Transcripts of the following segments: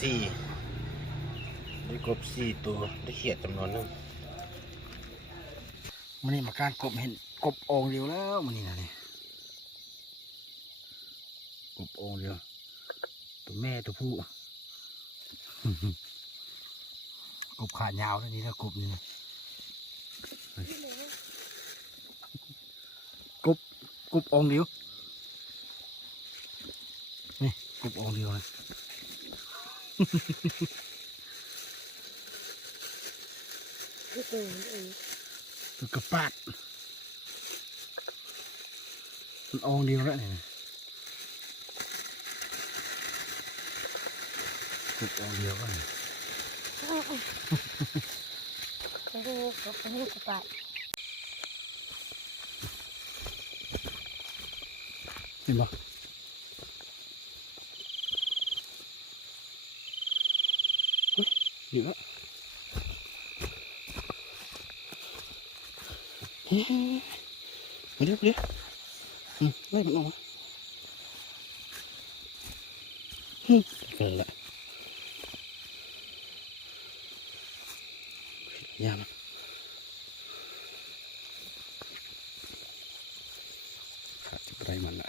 สี่ได้กบ4 ตัวได้เขียดจำนวนนึงมันนี่มาการกบเห็นกบโอ่งเดียวแล้วมันนี่นะนี่กบโอ่งเดียวตัวแม่ตัวผู้กบขายาวแล้วนี่แล้วกบนี่กบโอ่งเดียวนี่กบโอ่งเดียวนะตัวกระปาดมันโอ่งเดียวแล้วนี่กบโอ่งเดียวกันเห็นปะเฮ้ยเดี๋ยวเฮ้ยมาเดี๋ยวไล่มันออกมาเกิดละยามันขาดจะไปมันละ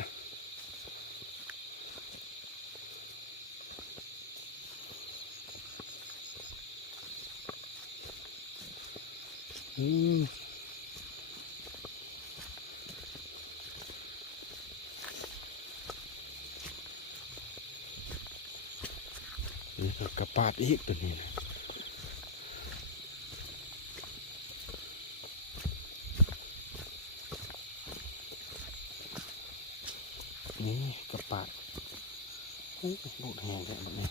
นี่ก็กระปาดอีกตัวนี้นะนี่กระปาดโอ้โหแห้งเลยแบบนี้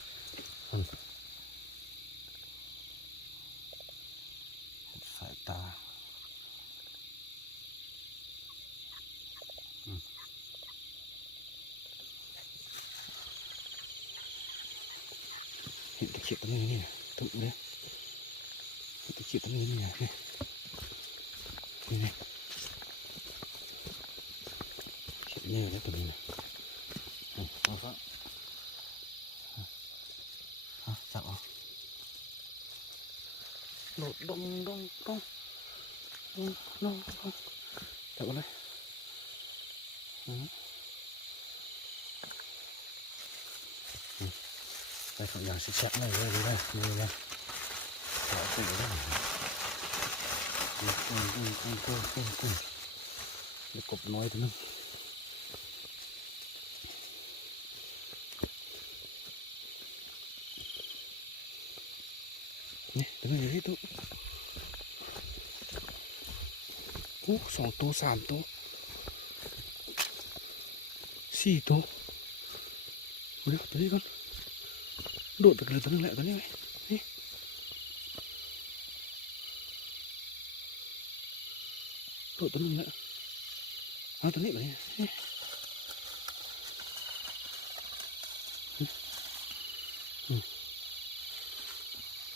สายตาเห็นตะเขียบตรงนี้นี่นะตุ๊กเนี่ยเห็นตะเขียบตรงนี้นี่นะนี่เขียบเนี่ยแล้วตัวนี้นะเอาซะจับเอาโดดดงจับเอาเลยไปฝังยางชิดๆเลยดูได้ดูเลยขอตื่นได้กุ้งมีกบน้อยตัวนึงนี่ตัวนี้อยู่ที่ตัวโอ้2 ตัว 3 ตัว 4 ตัวเดี๋ยวตัวนี้ก่อนโดดไปเลยตัวนึงแหละตัวนี้ไงนี่โดดตัวนึงแหละเอาตัวนี้ไปนี่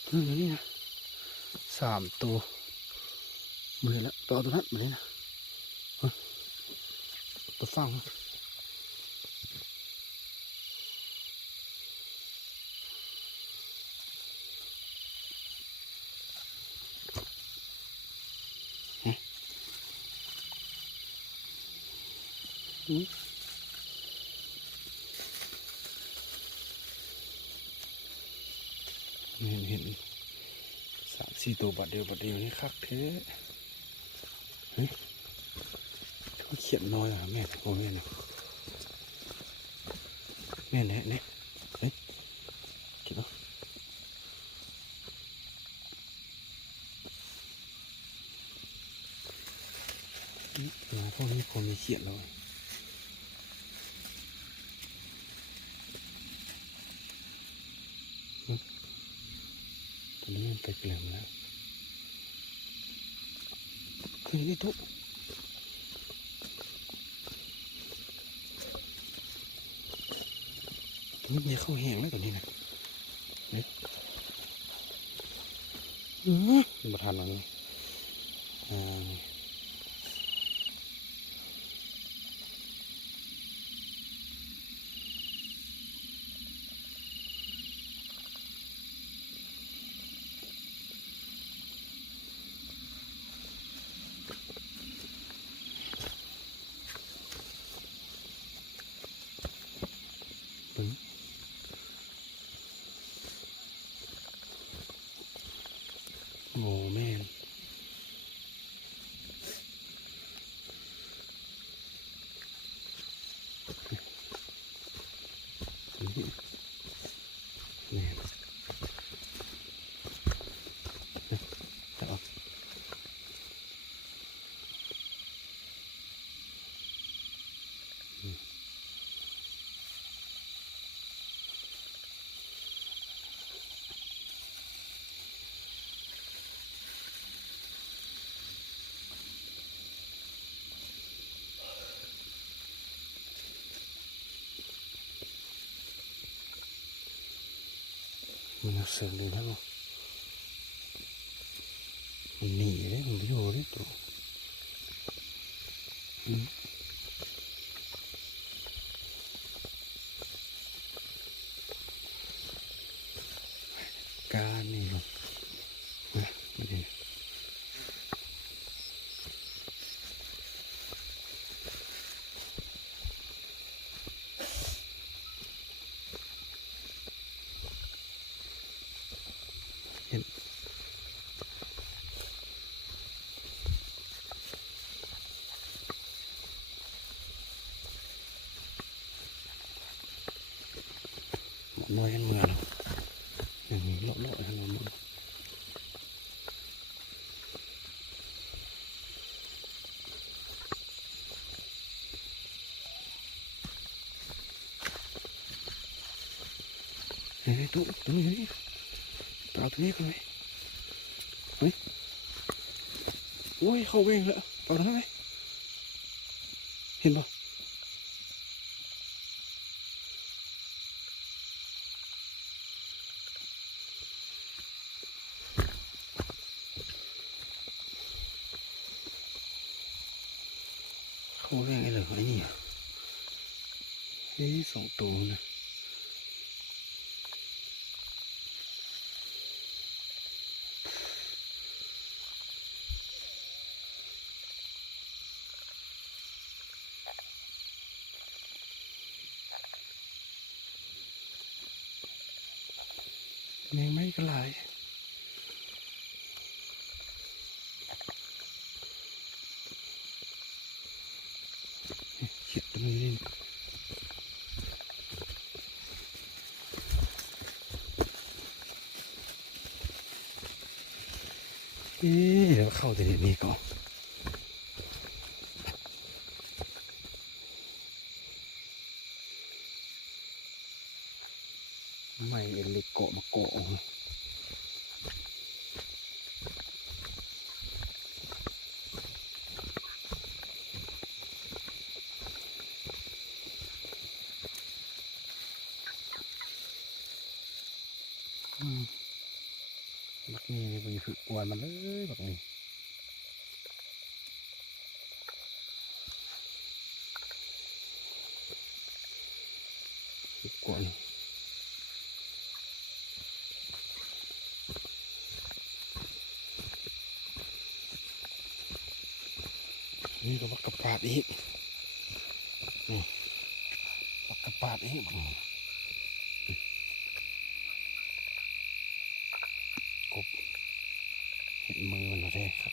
ตัวนี้นะ3 ตัวมือแล้วตัวนั้นมือนะตัวฟังเห็น3-4 ตัวบัดเดียวนี่คักเท่เฮ้ยเขาเขียนน้อยอ่ะแม่โอ้แม่นะแม่เนี่ยเฮ้ยเก็บเอาพวกนี้พอมีเขียนเลยตอนนี้มันไปเปลี่ยนแล้วคือนี่ทุกตัวนี้เข้าแห้งแล้วตัวนี้นะเนี่ยมาทานหลัง โอ้แม่นนี่แม่นจะออกมันเสือเลยนะลูกมันหนีเลยมันอยู่เลยตัวการนี่ลูกนะมันเห็นเห็นหมดน้อยกันเมื่อแล้วอย่างนี้เลาะๆทั้งหมดเฮ้ยตัวนี้เปล่าตัวนี้กันไหมเฮ้ยโอ้ยเข้าเวงแล้วเปล่าทำไมเห็นปะเข้าเวงไอ้เหลือไอ้นี่เฮ้ยสองตัวนะแมงไม่กระไรเขียดตรงนี้เดี๋ยวเข้าแต่เดี๋ยวนี้ก่อนไม่เอ็นเล็กเกาะมาเกาะบักนี่ไปฝึกกวนมันเลยบักนี่ฝึกกวนนี่ก็บักกระปาดอีกนี่บักกระปาดอีกกบเห็นมือมันมาได้ครับ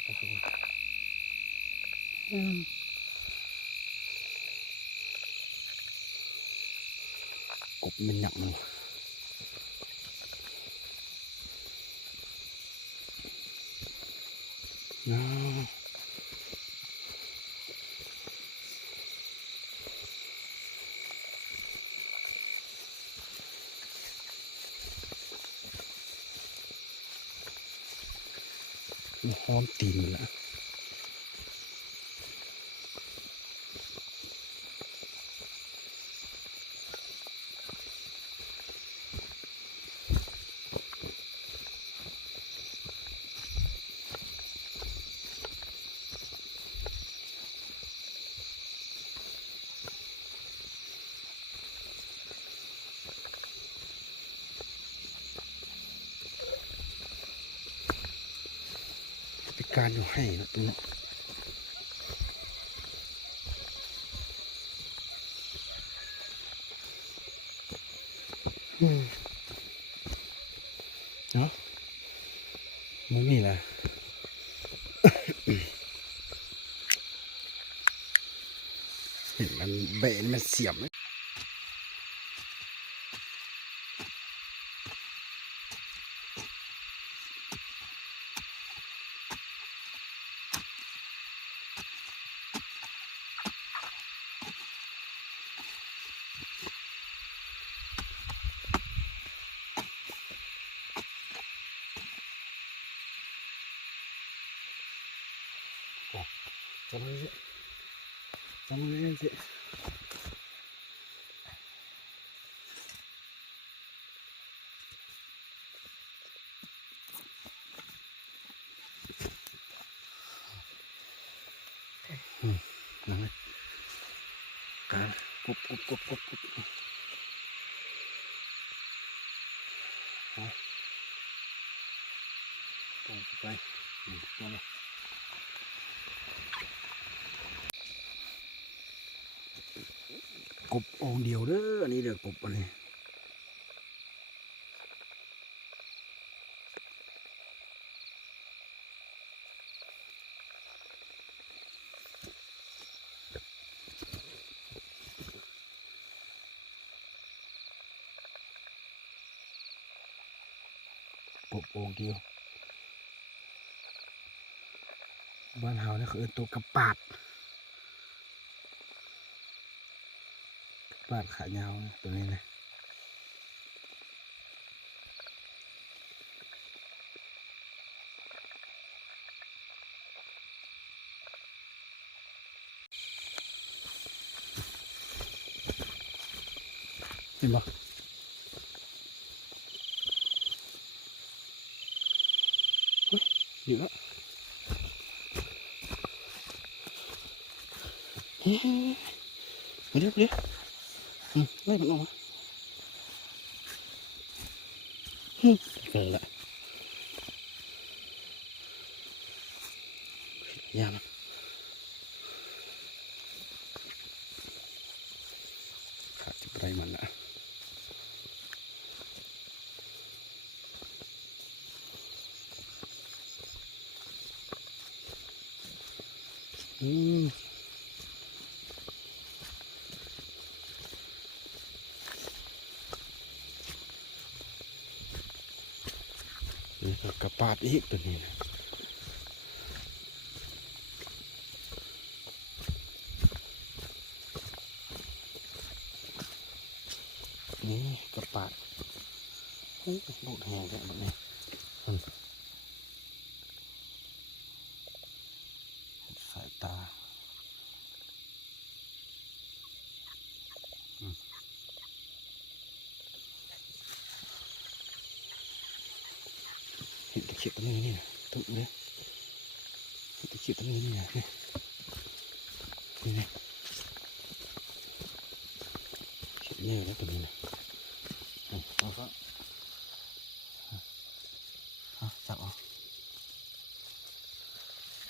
กบมันหนักมันนะมันหอมตีนมันละพิการอยู่ให้นะตัวเนาะมันมีแหละ เบนมันเสียมเลยจังเลยจังเลยสินั่นเลยการกุบตรงไปนั่นเลยกบองเดียวเด้ออันนี้เดี๋ยวกบอันนี้กบองเดียวบ้านเฮาเนี่ยคือตัวกระปาดปาดขายาวนะตัวนี้นะเห็นปะเฮ้ยเยอะเฮ้ยเดี๋ยวไล่มันออกมาเกิดละยามขาดจะไรมันละนี่ก็กระปาดอีกตัวนี้นะนี่กระปาดโอ้ดูดแหงแบบนี้สายตาเห็นตะเขียบตรงนี้นี่นะตุ๊บเลยเห็นตะเขียบตรงนี้นี่นะนี่เขียบเยอะแล้วตัวนี้นะเอาซะจับเอา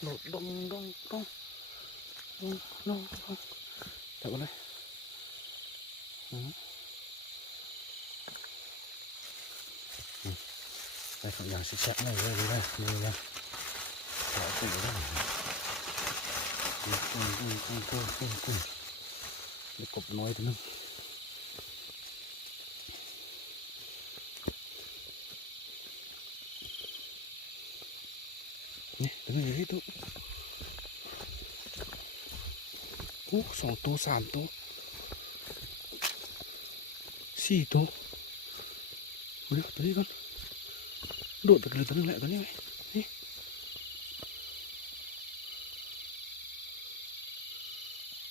โดดดงจับเอาเลยได้ทุกอย่างสิชัดเลยเลยเลยขอปุ๋ยได้กุ้งเด็กกบน้อยตัวนึงนี่ตัวนี้ที่ตัวโอ้2 ตัว 3 ตัว 4 ตัวเดี๋ยวตัวนี้ก่อนโดดไปเลยตัวนึงแหละตัวนี้ไหมนี่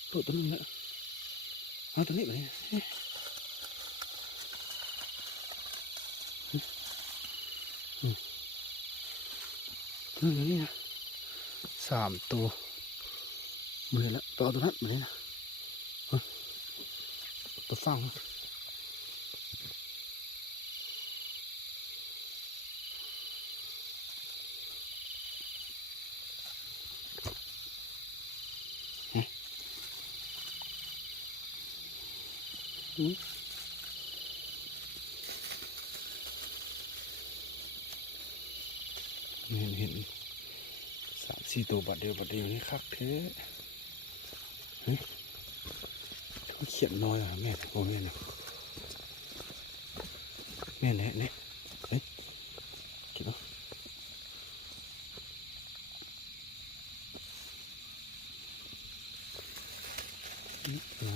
โดดตัวนึงแหละเอาตัวนี้ไปนี่ตัวนี้นะ3 ตัวมาเลยละตัวตัวนั้นมาเลยนะตัวฟังเห็น3-4 ตัวบัดเดียวนี่คักเท้เฮ้ย ขียนน้อยอ่ะแม่โอ้แม่เนาะแม่เนี่ยเฮ้ยคิดว่า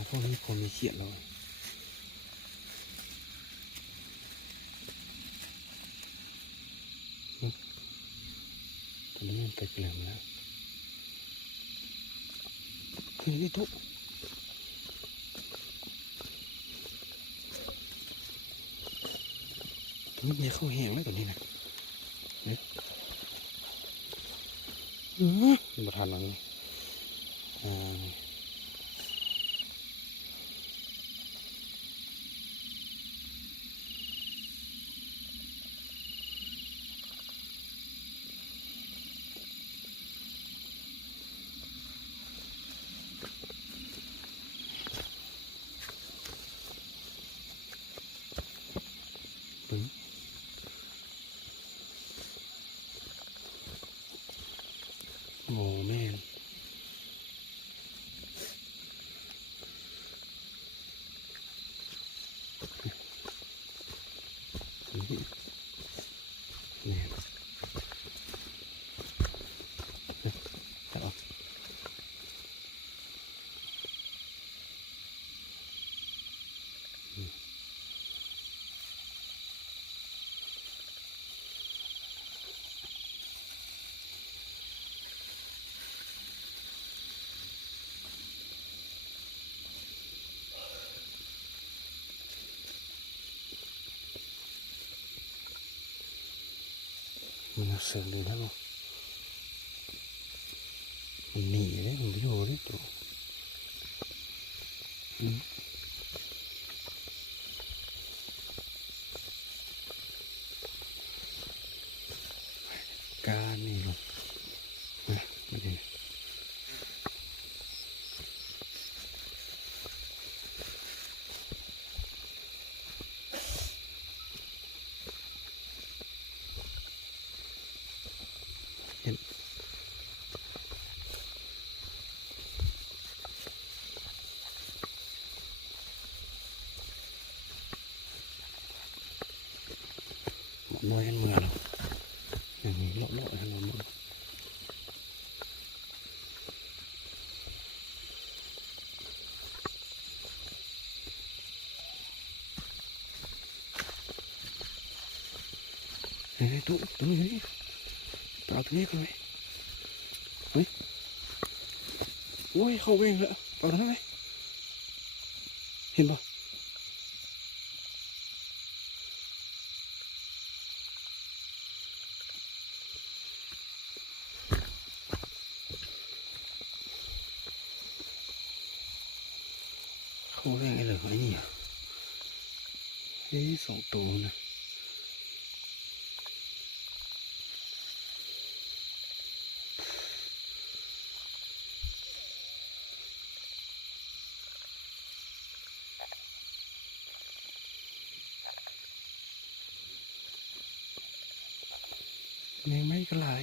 พวกนี้ผมมีเขียนเลยตอนนี้มันไปเปลี่ยนแล้วเฮ้ยทุกตัวนี้มีเข้าแห้งไหมตัวนี้นะเนี่ยมาทันแล้วนี่โอ้แม่นี่เอามันเสริมเลยนะลูกมันหนีเลยมันอยู่เลยตัวการนี่ลูกนะมันเห็นเห็นมวยกันเมื่อแล้วอย่างนี้เลาะๆให้เราหมดเฮ้ยตัวนี้เปล่าตัวนี้กันไหมเฮ้ยโอ้ยเข้าเองแล้วเปล่าตัวนั้นไหมเห็นปะเข้าเองไอ้เหลือไอ้นี่อ่ะเฮ้ยสองตัวนะไม่ก็หลาย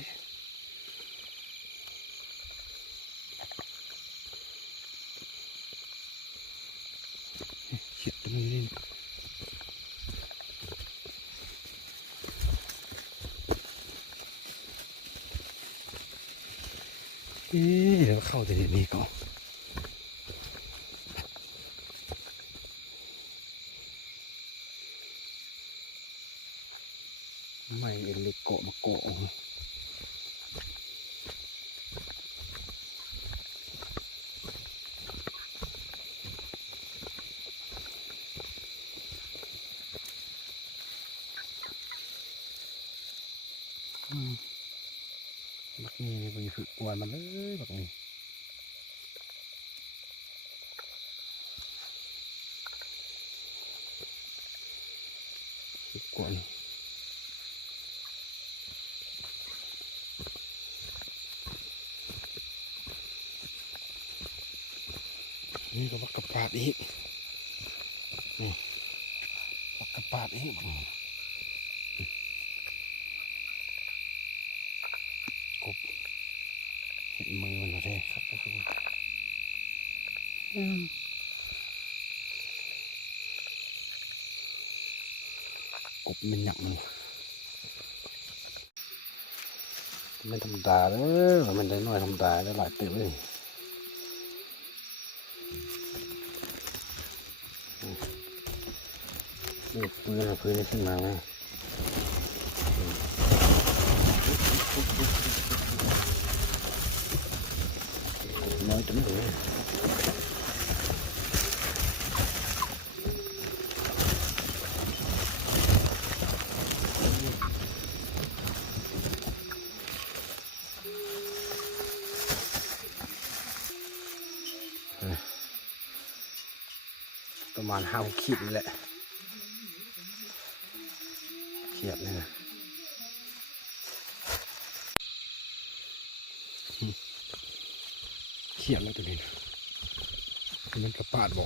เขียดตัวนี้เดี๋ยวเข้าแต่นี้ก่อนไม่เอ็นเล็กเกาะมาเกาะบักนี้ไปฝึกกวนมันเลยบักนี้ฝึกกวนนี่ก็บักกระปาดอีกนี่บักกระปาดอีกกบเห็นมือมันมาได้ครับ มันหยักมันธรรมดาเด้อมันได้น้อยธรรมดาได้หลายเต็มเลยนี่ปืนพื้นขึ้นมาไหมน้อยจังเลยประมาณ5 ขีดนี่แหละเขียดเนี่ยเขียดแล้วตัวนี้มันกระปาดบ่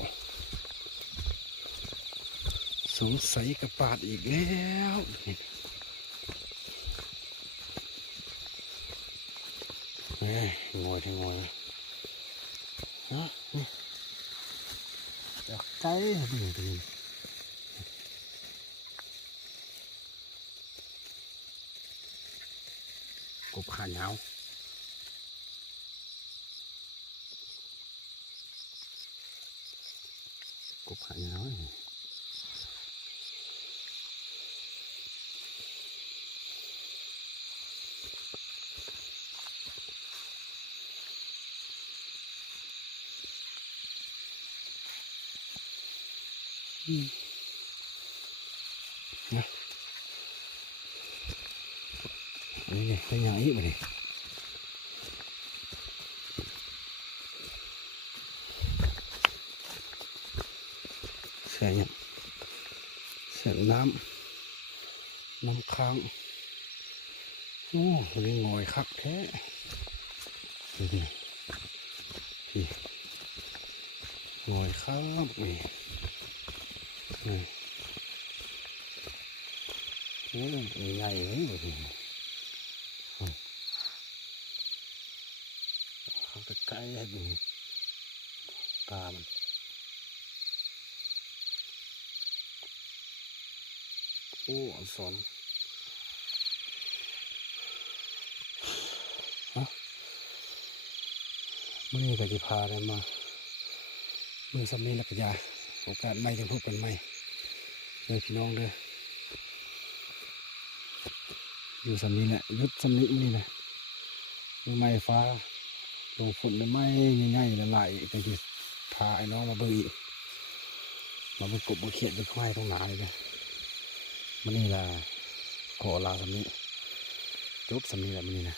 สงสัยกระปาดอีกแล้วงอยทั้งงอยฮะอยากใจตัวนี้กบขาเหงากบขาเหงานะนี่เป็นอย่างนี้ไปดิเสียงเสียงน้ำค้างโอ้ยงอยคักแท้พี่งอยครับนี่ใหญ่เลยเขาจะใกล้ให้ดูตามันโอ้อันสอนมื่อก็จะพาอะไรมาเมื่อสำเนียงลักยาโอกาสไม่จะพบกันไหมเลยพี่น้องเด้ออยู่สำนี้แหละยุดสำนี้นี่แหละมือไม้ฟ้าลงฝนไม่ง่ายๆละลายแต่จะพาไอ้น้องมาเบิ่งอีกมาเบิ่งกบมาเขียดไปควายตรงไหนเลยมันนี่แหละขอลาสำนี้จบสำนี้แหละมันนี่นะ